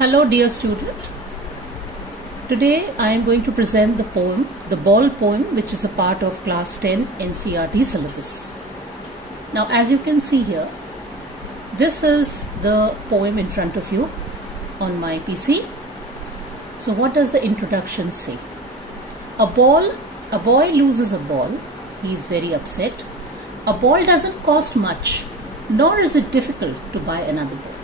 Hello dear student. Today I am going to present the poem, The Ball Poem, which is a part of class 10 NCERT syllabus. Now as you can see here, this is the poem in front of you on my PC. So what does the introduction say? A boy loses a ball. He is very upset. A ball doesn't cost much, nor is it difficult to buy another ball.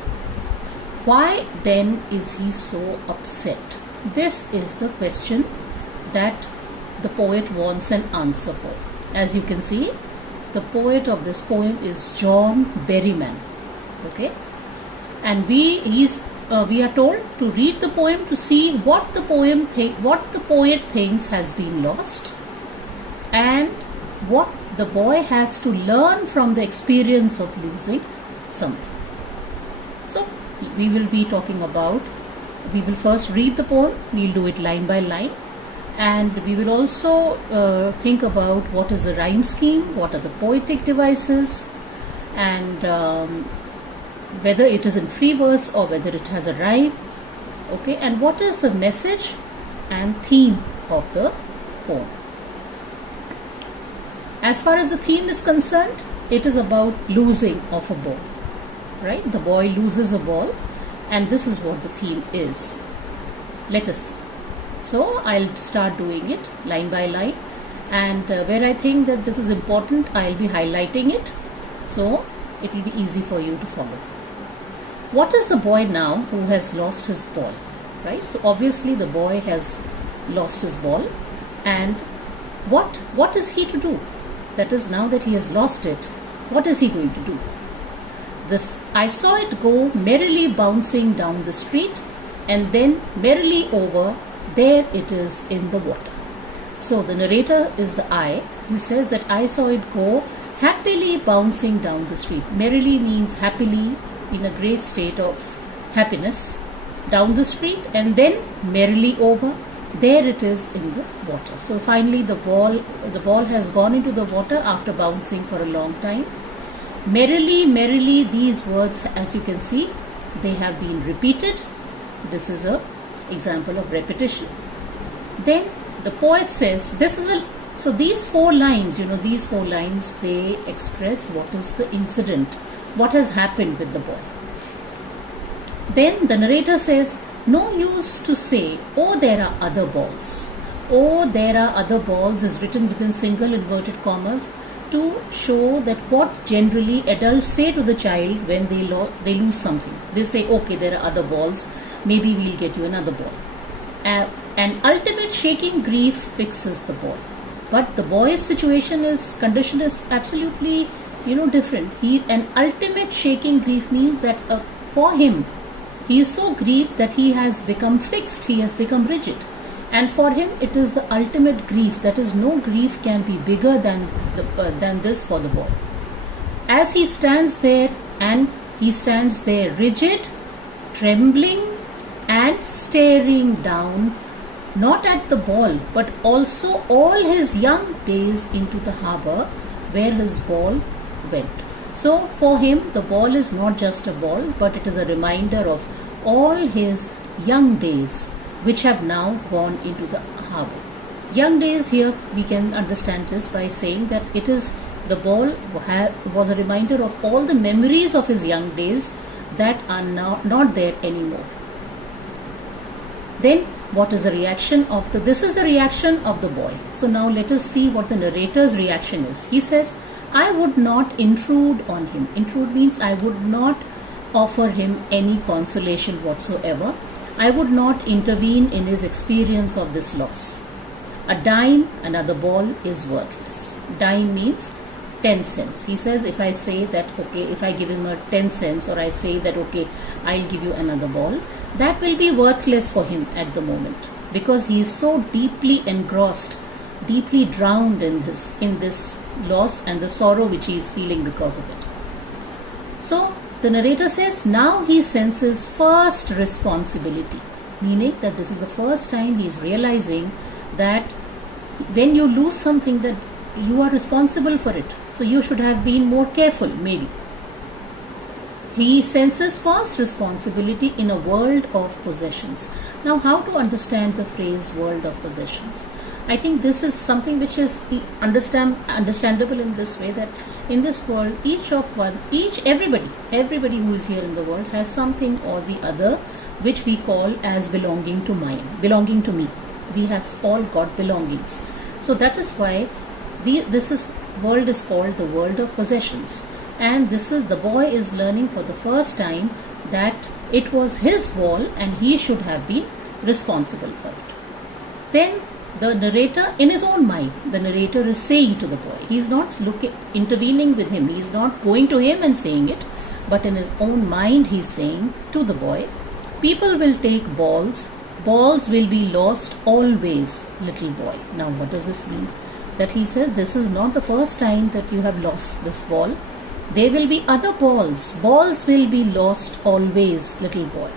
Why then is he so upset? This is the question that the poet wants an answer for. As you can see, the poet of this poem is John Berryman. Okay, and we are told to read the poem to see what the poet thinks has been lost, and what the boy has to learn from the experience of losing something. So we will be talking about, we will first read the poem, we will do it line by line, and we will also think about what is the rhyme scheme, what are the poetic devices, and whether it is in free verse or whether it has a rhyme, okay, and what is the message and theme of the poem. As far as the theme is concerned, it is about losing of a ball. Right? The boy loses a ball, and this is what the theme is. Let us see. So I'll start doing it line by line, and where I think that this is important, I'll be highlighting it, so it will be easy for you to follow. What is the boy now who has lost his ball? Right? So obviously the boy has lost his ball, and what is he to do? That is, now that he has lost it, what is he going to do? I saw it go merrily bouncing down the street, and then merrily over, there it is in the water. So the narrator is the I. He says that I saw it go happily bouncing down the street. Merrily means happily, in a great state of happiness, down the street, and then merrily over, there it is in the water. So finally the ball has gone into the water after bouncing for a long time. Merrily, merrily, these words, as you can see, they have been repeated. This is an example of repetition. Then the poet says, so these four lines, they express what is the incident, what has happened with the boy. Then the narrator says, no use to say, oh, there are other balls. Oh, there are other balls is written within single inverted commas, to show that what generally adults say to the child when they lose something. They say, okay, there are other balls, maybe we'll get you another ball. An ultimate shaking grief fixes the boy. But the boy's condition is absolutely, different. An ultimate shaking grief means that for him, he is so grieved that he has become fixed, he has become rigid. And for him, it is the ultimate grief. That is, no grief can be bigger than this for the boy. As he stands there, rigid, trembling, and staring down, not at the ball, but also all his young days into the harbour where his ball went. So for him, the ball is not just a ball, but it is a reminder of all his young days, which have now gone into the harbour. Young days, here we can understand this by saying that it is, the ball was a reminder of all the memories of his young days that are now not there anymore. Then what is the reaction of this is the reaction of the boy. So now let us see what the narrator's reaction is. He says, I would not intrude on him. Intrude means I would not offer him any consolation whatsoever. I would not intervene in his experience of this loss. A dime, another ball, is worthless. Dime means 10 cents. He says, if I say that, okay, if I give him a 10 cents, or I say that, okay, I'll give you another ball, that will be worthless for him at the moment, because he is so deeply engrossed, deeply drowned in this loss and the sorrow which he is feeling because of it. So the narrator says, now he senses first responsibility, meaning that this is the first time he is realizing that when you lose something, that you are responsible for it. So you should have been more careful, maybe. He senses first responsibility in a world of possessions. Now, how to understand the phrase world of possessions? I think this is something which is understandable in this way, that in this world, everybody who is here in the world has something or the other which we call as belonging to me. We have all got belongings. So that is why world is called the world of possessions. And the boy is learning for the first time that it was his ball and he should have been responsible for it. Then the narrator, in his own mind, the narrator is saying to the boy, he's not intervening with him, he's not going to him and saying it, but in his own mind he's saying to the boy, people will take balls will be lost always, little boy. Now what does this mean? That he says, this is not the first time that you have lost this ball. There will be other balls will be lost always, little boy.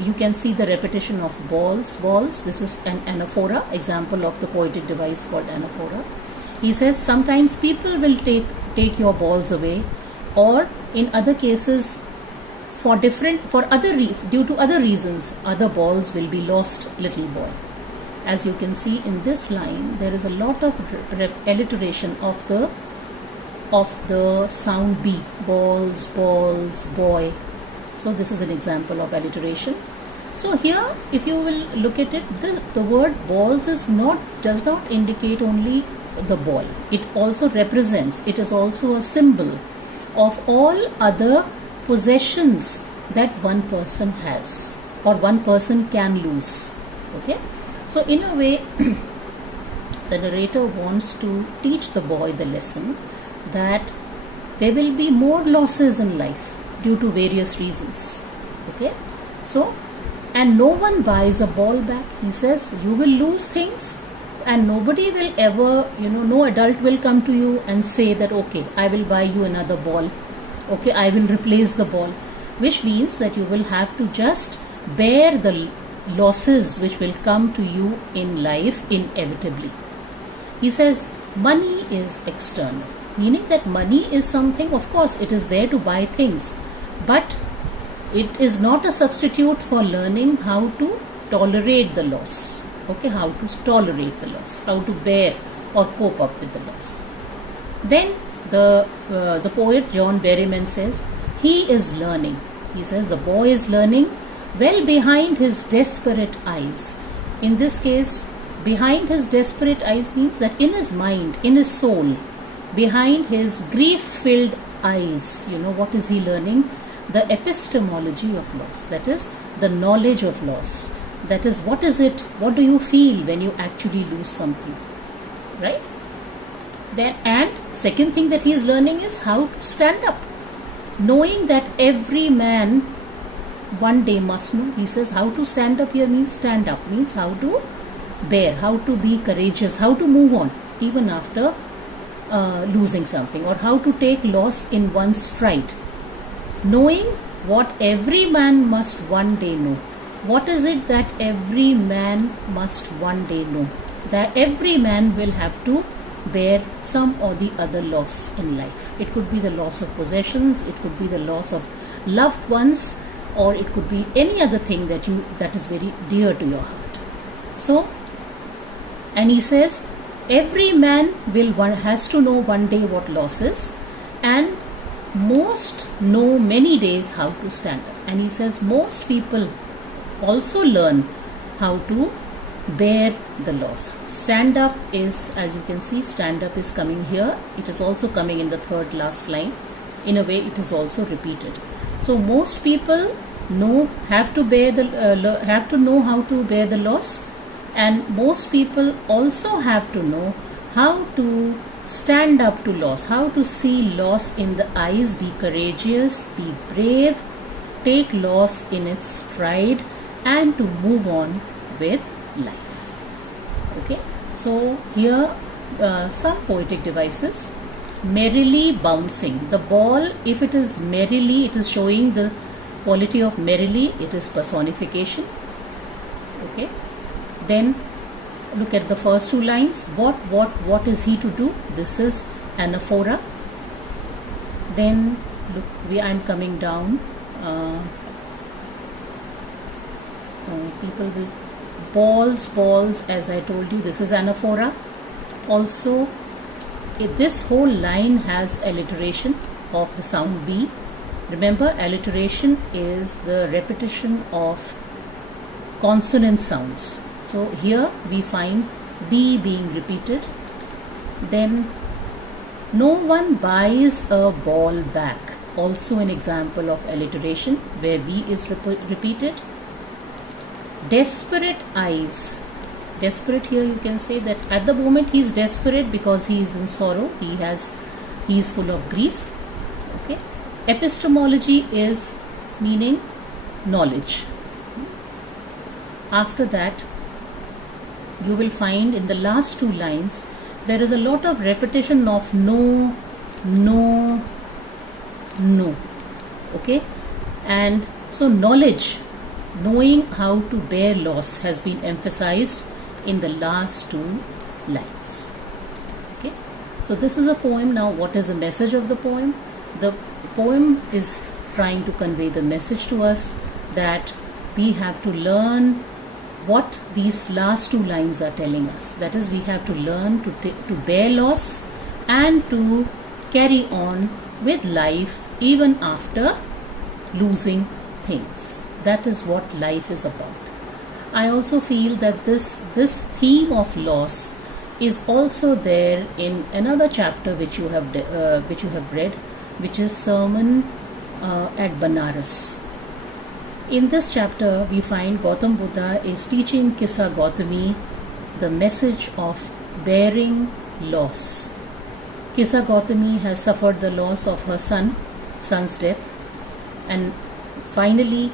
You can see the repetition of balls. This is an anaphora, example of the poetic device called anaphora. He says sometimes people will take your balls away, or in other cases due to other reasons, other balls will be lost, little boy. As you can see in this line, there is a lot of alliteration of the sound B, balls, boy. So this is an example of alliteration. So here, if you will look at it, the word balls does not indicate only the ball. It also represents, it is also a symbol of all other possessions that one person has or one person can lose. Okay? So in a way, the narrator wants to teach the boy the lesson that there will be more losses in life due to various reasons. Okay? So, and no one buys a ball back. He says you will lose things and nobody will ever, no adult will come to you and say that, okay, I will buy you another ball. Okay, I will replace the ball. Which means that you will have to just bear the losses which will come to you in life inevitably. He says money is external, meaning that money is something, of course, it is there to buy things, but it is not a substitute for learning how to tolerate the loss. Okay, how to tolerate the loss, how to bear or cope up with the loss. Then the poet John Berryman says, he is learning. He says the boy is learning well behind his desperate eyes. In this case, behind his desperate eyes means that in his mind, in his soul, behind his grief-filled eyes, what is he learning? The epistemology of loss, that is the knowledge of loss. That is, what is it? What do you feel when you actually lose something? Right? Then, and second thing that he is learning is how to stand up, knowing that every man one day must know. He says how to stand up here means stand up, means how to bear, how to be courageous, how to move on even after losing something, or how to take loss in one stride. Knowing what every man must one day know. What is it that every man must one day know? That every man will have to bear some or the other loss in life. It could be the loss of possessions, it could be the loss of loved ones, or it could be any other thing that is very dear to your heart. So, and he says every man has to know one day what loss is, and most know many days how to stand up. And he says most people also learn how to bear the loss. Stand up is, as you can see, stand up is coming here. It is also coming in the third last line. In a way, it is also repeated. So most people have to know how to bear the loss, and most people also have to know how to stand up to loss, how to see loss in the eyes, be courageous, be brave, take loss in its stride, and to move on with life. Okay, so here some poetic devices. Merrily bouncing. The ball, if it is merrily, it is showing the quality of merrily, it is personification. Okay, then look at the first two lines. What is he to do? This is anaphora. Then look, I'm coming down. People will balls, as I told you, this is anaphora. Also, this whole line has alliteration of the sound B. Remember, alliteration is the repetition of consonant sounds. So here we find B being repeated. Then, no one buys a ball back. Also an example of alliteration where B is repeated. Desperate eyes. Desperate, here you can say that at the moment he is desperate because he is in sorrow. He is full of grief. Okay. Epistemology is meaning knowledge. After that, you will find in the last two lines there is a lot of repetition of no, no, no. Okay. And so knowledge, knowing how to bear loss, has been emphasized in the last two lines. Okay. So this is a poem. Now what is the message of the poem? The poem is trying to convey the message to us that we have to learn what these last two lines are telling us. That is, we have to learn to bear loss and to carry on with life even after losing things. That is what life is about. I also feel that this theme of loss is also there in another chapter which you have read, which is Sermon at Banaras. In this chapter, we find Gautam Buddha is teaching Kissa Gautami the message of bearing loss. Kissa Gautami has suffered the loss of her son's death, and finally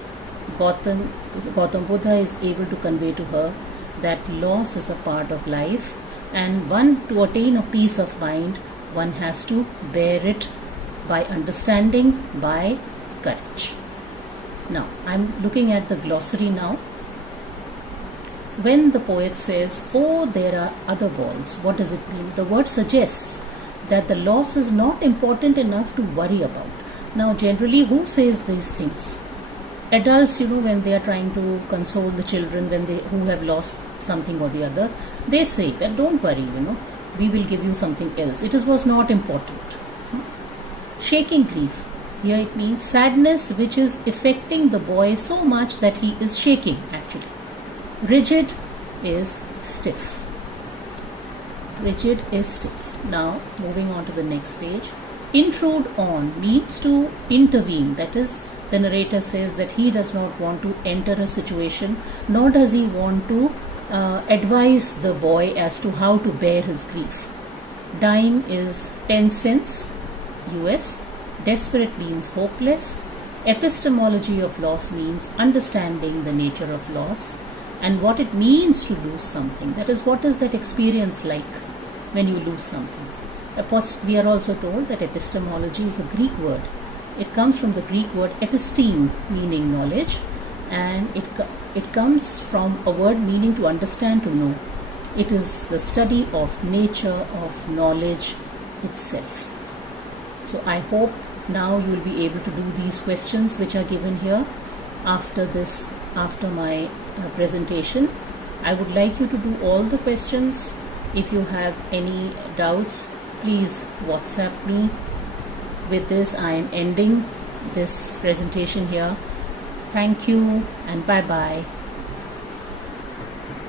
Gautam Buddha is able to convey to her that loss is a part of life, and to attain a peace of mind, one has to bear it by understanding, by courage. Now, I'm looking at the glossary now. When the poet says, "Oh, there are other balls," what does it mean? The word suggests that the loss is not important enough to worry about. Now, generally, who says these things? Adults, when they are trying to console the children who have lost something or the other, they say that don't worry, we will give you something else. It was not important. Shaking grief. Here it means sadness which is affecting the boy so much that he is shaking actually. Rigid is stiff. Rigid is stiff. Now, moving on to the next page. Intrude on means to intervene. That is, the narrator says that he does not want to enter a situation, nor does he want to advise the boy as to how to bear his grief. Dime is 10 cents US. Desperate means hopeless. Epistemology of loss means understanding the nature of loss and what it means to lose something. That is, what is that experience like when you lose something? We are also told that epistemology is a Greek word. It comes from the Greek word episteme, meaning knowledge, and it comes from a word meaning to understand, to know. It is the study of nature, of knowledge itself. So I hope now you will be able to do these questions which are given here after my presentation. I would like you to do all the questions. If you have any doubts, please WhatsApp me. With this, I am ending this presentation here. Thank you and bye-bye.